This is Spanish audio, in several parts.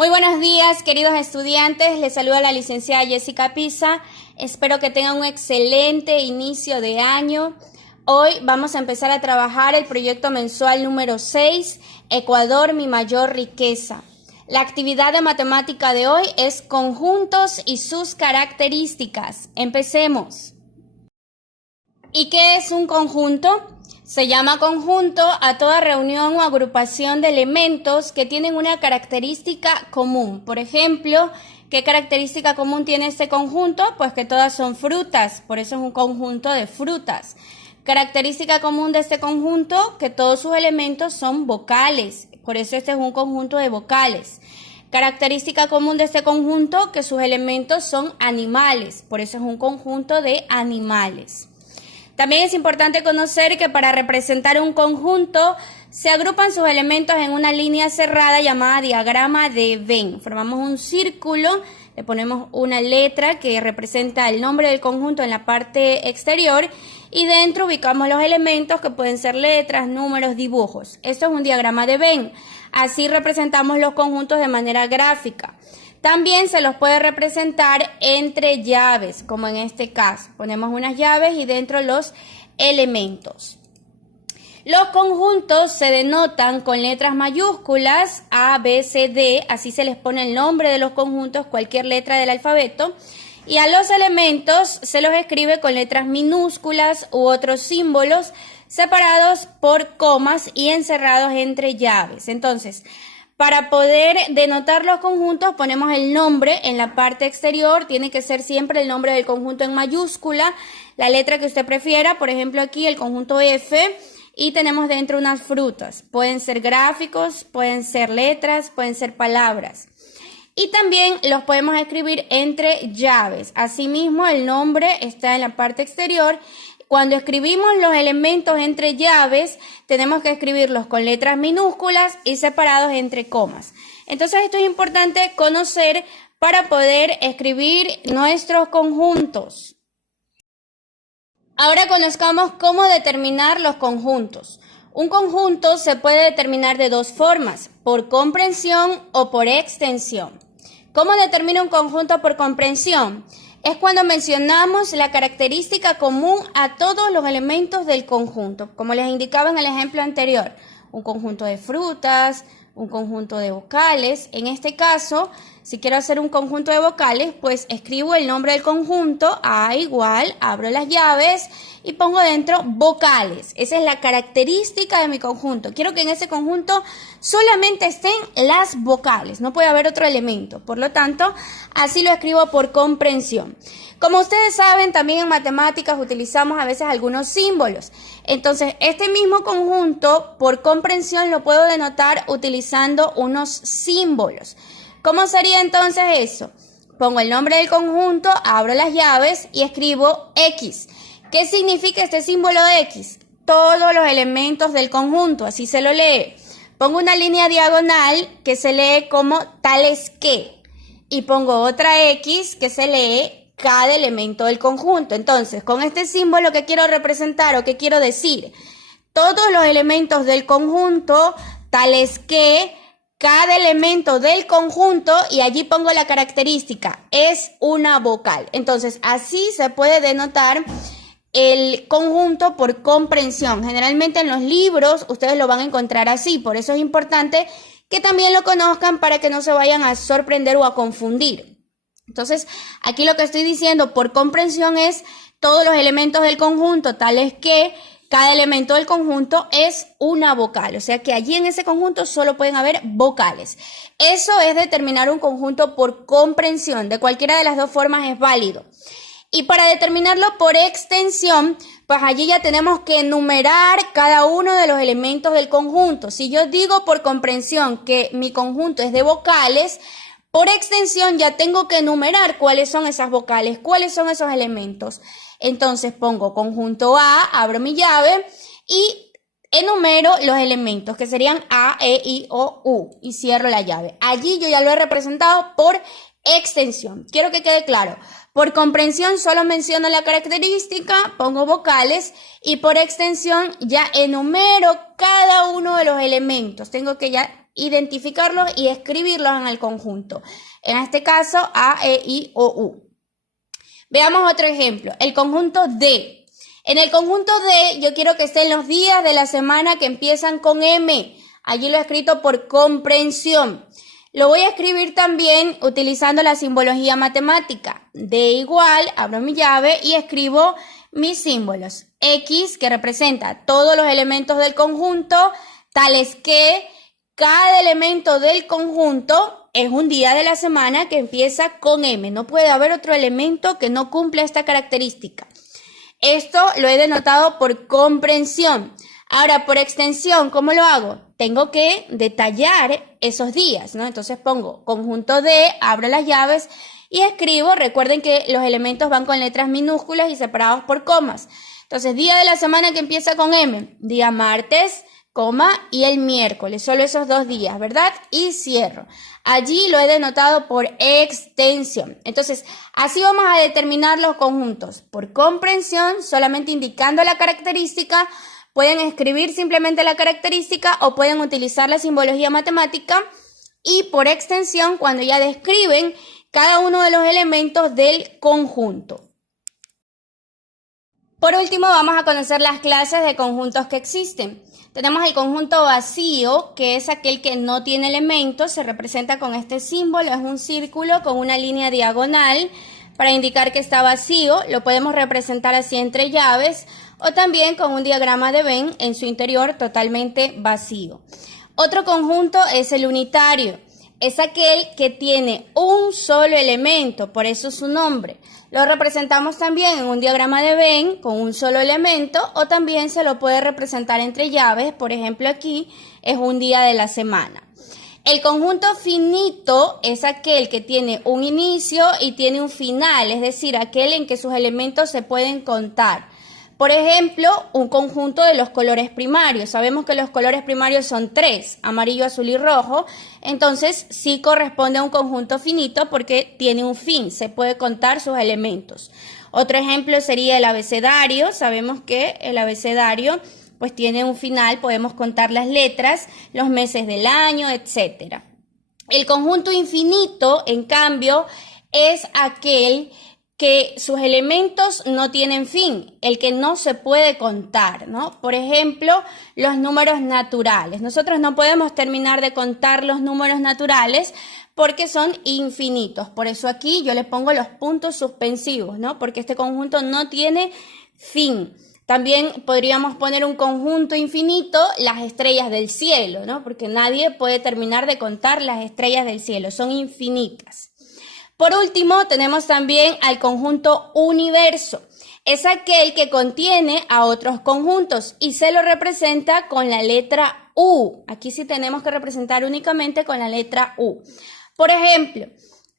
Muy buenos días, queridos estudiantes. Les saluda la licenciada Jessica Pisa. Espero que tengan un excelente inicio de año. Hoy vamos a empezar a trabajar el proyecto mensual número 6, Ecuador, mi mayor riqueza. La actividad de matemática de hoy es conjuntos y sus características. Empecemos. ¿Y qué es un conjunto? Se llama conjunto a toda reunión o agrupación de elementos que tienen una característica común. Por ejemplo, ¿qué característica común tiene este conjunto? Pues que todas son frutas, por eso es un conjunto de frutas. Característica común de este conjunto, que todos sus elementos son vocales, por eso este es un conjunto de vocales. Característica común de este conjunto, que sus elementos son animales, por eso es un conjunto de animales. También es importante conocer que para representar un conjunto se agrupan sus elementos en una línea cerrada llamada diagrama de Venn. Formamos un círculo, le ponemos una letra que representa el nombre del conjunto en la parte exterior y dentro ubicamos los elementos que pueden ser letras, números, dibujos. Esto es un diagrama de Venn. Así representamos los conjuntos de manera gráfica. También se los puede representar entre llaves, como en este caso. Ponemos unas llaves y dentro los elementos. Los conjuntos se denotan con letras mayúsculas A, B, C, D. Así se les pone el nombre de los conjuntos, cualquier letra del alfabeto. Y a los elementos se los escribe con letras minúsculas u otros símbolos separados por comas y encerrados entre llaves. Entonces, para poder denotar los conjuntos ponemos el nombre en la parte exterior, tiene que ser siempre el nombre del conjunto en mayúscula, la letra que usted prefiera, por ejemplo aquí el conjunto F y tenemos dentro unas frutas, pueden ser gráficos, pueden ser letras, pueden ser palabras. Y también los podemos escribir entre llaves, asimismo el nombre está en la parte exterior. Cuando escribimos los elementos entre llaves, tenemos que escribirlos con letras minúsculas y separados entre comas. Entonces esto es importante conocer para poder escribir nuestros conjuntos. Ahora conozcamos cómo determinar los conjuntos. Un conjunto se puede determinar de dos formas, por comprensión o por extensión. ¿Cómo determina un conjunto por comprensión? Es cuando mencionamos la característica común a todos los elementos del conjunto, como les indicaba en el ejemplo anterior, un conjunto de frutas, un conjunto de vocales. En este caso, si quiero hacer un conjunto de vocales, pues escribo el nombre del conjunto, A igual, abro las llaves y pongo dentro vocales. Esa es la característica de mi conjunto. Quiero que en ese conjunto solamente estén las vocales, no puede haber otro elemento. Por lo tanto, así lo escribo por comprensión. Como ustedes saben, también en matemáticas utilizamos a veces algunos símbolos. Entonces, este mismo conjunto, por comprensión, lo puedo denotar utilizando unos símbolos. ¿Cómo sería entonces eso? Pongo el nombre del conjunto, abro las llaves y escribo X. ¿Qué significa este símbolo X? Todos los elementos del conjunto, así se lo lee. Pongo una línea diagonal que se lee como tales que. Y pongo otra X que se lee cada elemento del conjunto. Entonces, con este símbolo, ¿qué quiero representar o qué quiero decir? Todos los elementos del conjunto, tales que cada elemento del conjunto, y allí pongo la característica, es una vocal. Entonces, así se puede denotar el conjunto por comprensión. Generalmente en los libros ustedes lo van a encontrar así, por eso es importante que también lo conozcan para que no se vayan a sorprender o a confundir. Entonces, aquí lo que estoy diciendo por comprensión es todos los elementos del conjunto, tales que cada elemento del conjunto es una vocal, o sea que allí en ese conjunto solo pueden haber vocales. Eso es determinar un conjunto por comprensión, de cualquiera de las dos formas es válido. Y para determinarlo por extensión, pues allí ya tenemos que enumerar cada uno de los elementos del conjunto. Si yo digo por comprensión que mi conjunto es de vocales, por extensión ya tengo que enumerar cuáles son esas vocales, cuáles son esos elementos. Entonces pongo conjunto A, abro mi llave y enumero los elementos que serían A, E, I, O, U y cierro la llave. Allí yo ya lo he representado por extensión. Quiero que quede claro. Por comprensión solo menciono la característica, pongo vocales y por extensión ya enumero cada uno de los elementos. Tengo que ya identificarlos y escribirlos en el conjunto. En este caso, A, E, I, O, U. Veamos otro ejemplo, el conjunto de. En el conjunto de, yo quiero que estén los días de la semana que empiezan con M. Allí lo he escrito por comprensión. Lo voy a escribir también utilizando la simbología matemática. D igual, abro mi llave y escribo mis símbolos. X, que representa todos los elementos del conjunto, tales que cada elemento del conjunto es un día de la semana que empieza con M. No puede haber otro elemento que no cumpla esta característica. Esto lo he denotado por comprensión. Ahora, por extensión, ¿cómo lo hago? Tengo que detallar esos días, ¿no? Entonces pongo conjunto de, abro las llaves y escribo. Recuerden que los elementos van con letras minúsculas y separados por comas. Entonces, día de la semana que empieza con M, día martes, coma, y el miércoles. Solo esos 2 días, ¿verdad? Y cierro. Allí lo he denotado por extensión. Entonces, así vamos a determinar los conjuntos. Por comprensión, solamente indicando la característica. Pueden escribir simplemente la característica o pueden utilizar la simbología matemática. Y por extensión, cuando ya describen cada uno de los elementos del conjunto. Por último, vamos a conocer las clases de conjuntos que existen. Tenemos el conjunto vacío, que es aquel que no tiene elementos, se representa con este símbolo, es un círculo con una línea diagonal para indicar que está vacío. Lo podemos representar así entre llaves o también con un diagrama de Venn en su interior totalmente vacío. Otro conjunto es el unitario, es aquel que tiene un solo elemento, por eso su nombre. Lo representamos también en un diagrama de Venn con un solo elemento o también se lo puede representar entre llaves, por ejemplo aquí es un día de la semana. El conjunto finito es aquel que tiene un inicio y tiene un final, es decir, aquel en que sus elementos se pueden contar. Por ejemplo, un conjunto de los colores primarios. Sabemos que los colores primarios son 3, amarillo, azul y rojo. Entonces, sí corresponde a un conjunto finito porque tiene un fin, se puede contar sus elementos. Otro ejemplo sería el abecedario. Sabemos que el abecedario pues tiene un final, podemos contar las letras, los meses del año, etc. El conjunto infinito, en cambio, es aquel que sus elementos no tienen fin, el que no se puede contar, ¿no? Por ejemplo, los números naturales. Nosotros no podemos terminar de contar los números naturales porque son infinitos. Por eso aquí yo le pongo los puntos suspensivos, ¿no? Porque este conjunto no tiene fin. También podríamos poner un conjunto infinito, las estrellas del cielo, ¿no? Porque nadie puede terminar de contar las estrellas del cielo, son infinitas. Por último, tenemos también al conjunto universo. Es aquel que contiene a otros conjuntos y se lo representa con la letra U. Aquí sí tenemos que representar únicamente con la letra U. Por ejemplo,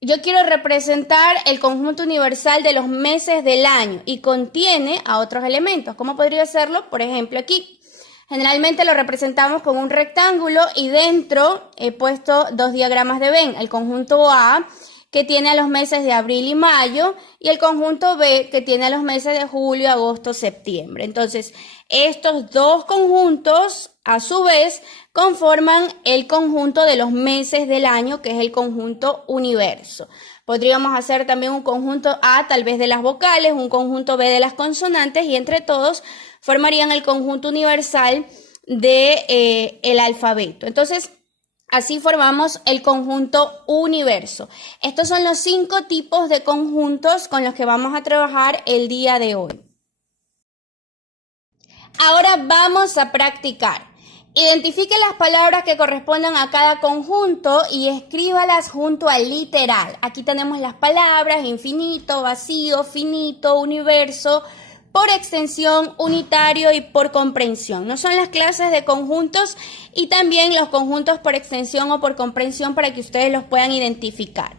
yo quiero representar el conjunto universal de los meses del año y contiene a otros elementos. ¿Cómo podría hacerlo? Por ejemplo, aquí. Generalmente lo representamos con un rectángulo y dentro he puesto 2 diagramas de Venn. El conjunto A, que tiene a los meses de abril y mayo, y el conjunto B, que tiene a los meses de julio, agosto, septiembre. Entonces, estos 2 conjuntos, a su vez, conforman el conjunto de los meses del año, que es el conjunto universo. Podríamos hacer también un conjunto A, tal vez de las vocales, un conjunto B de las consonantes, y entre todos formarían el conjunto universal del alfabeto. Entonces, así formamos el conjunto universo. Estos son los 5 tipos de conjuntos con los que vamos a trabajar el día de hoy. Ahora vamos a practicar. Identifique las palabras que correspondan a cada conjunto y escríbalas junto al literal. Aquí tenemos las palabras infinito, vacío, finito, universo, por extensión, unitario y por comprensión. No son las clases de conjuntos y también los conjuntos por extensión o por comprensión para que ustedes los puedan identificar.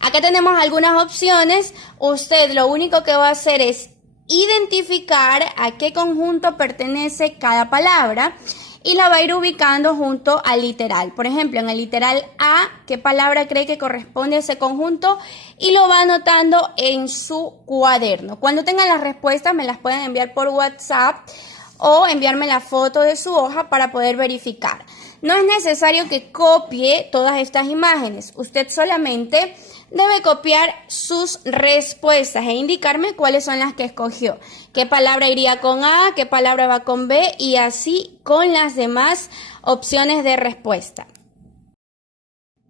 Acá tenemos algunas opciones. Usted lo único que va a hacer es identificar a qué conjunto pertenece cada palabra y la va a ir ubicando junto al literal. Por ejemplo, en el literal A, ¿qué palabra cree que corresponde a ese conjunto? Y lo va anotando en su cuaderno. Cuando tengan las respuestas me las pueden enviar por WhatsApp o enviarme la foto de su hoja para poder verificar. No es necesario que copie todas estas imágenes. Usted solamente debe copiar sus respuestas e indicarme cuáles son las que escogió. Qué palabra iría con A, qué palabra va con B y así con las demás opciones de respuesta.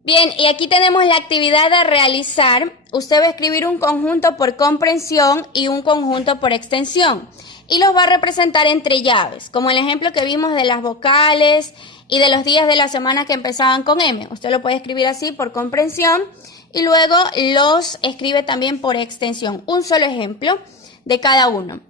Bien, y aquí tenemos la actividad a realizar. Usted va a escribir un conjunto por comprensión y un conjunto por extensión. Y los va a representar entre llaves, como el ejemplo que vimos de las vocales y de los días de la semana que empezaban con M. Usted lo puede escribir así por comprensión y luego los escribe también por extensión. Un solo ejemplo de cada uno.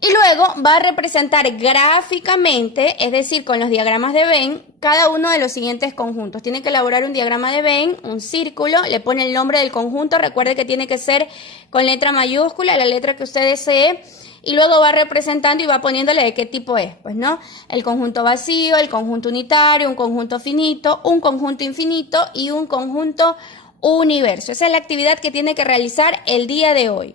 Y luego va a representar gráficamente, es decir, con los diagramas de Venn, cada uno de los siguientes conjuntos. Tiene que elaborar un diagrama de Venn, un círculo, le pone el nombre del conjunto, recuerde que tiene que ser con letra mayúscula, la letra que usted desee, y luego va representando y va poniéndole de qué tipo es, pues, ¿no? El conjunto vacío, el conjunto unitario, un conjunto finito, un conjunto infinito y un conjunto universo. Esa es la actividad que tiene que realizar el día de hoy.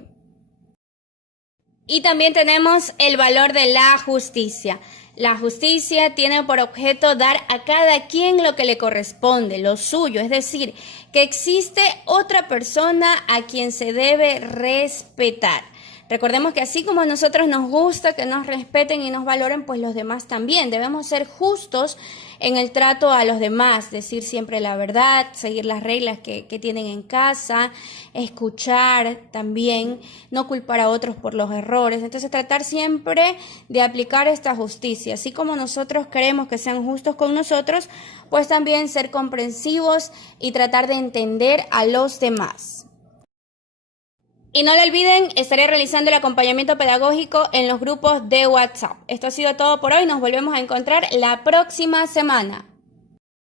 Y también tenemos el valor de la justicia. La justicia tiene por objeto dar a cada quien lo que le corresponde, lo suyo, es decir, que existe otra persona a quien se debe respetar. Recordemos que así como a nosotros nos gusta que nos respeten y nos valoren, pues los demás también. Debemos ser justos en el trato a los demás, decir siempre la verdad, seguir las reglas que tienen en casa, escuchar también, no culpar a otros por los errores. Entonces tratar siempre de aplicar esta justicia. Así como nosotros queremos que sean justos con nosotros, pues también ser comprensivos y tratar de entender a los demás. Y no lo olviden, estaré realizando el acompañamiento pedagógico en los grupos de WhatsApp. Esto ha sido todo por hoy, nos volvemos a encontrar la próxima semana.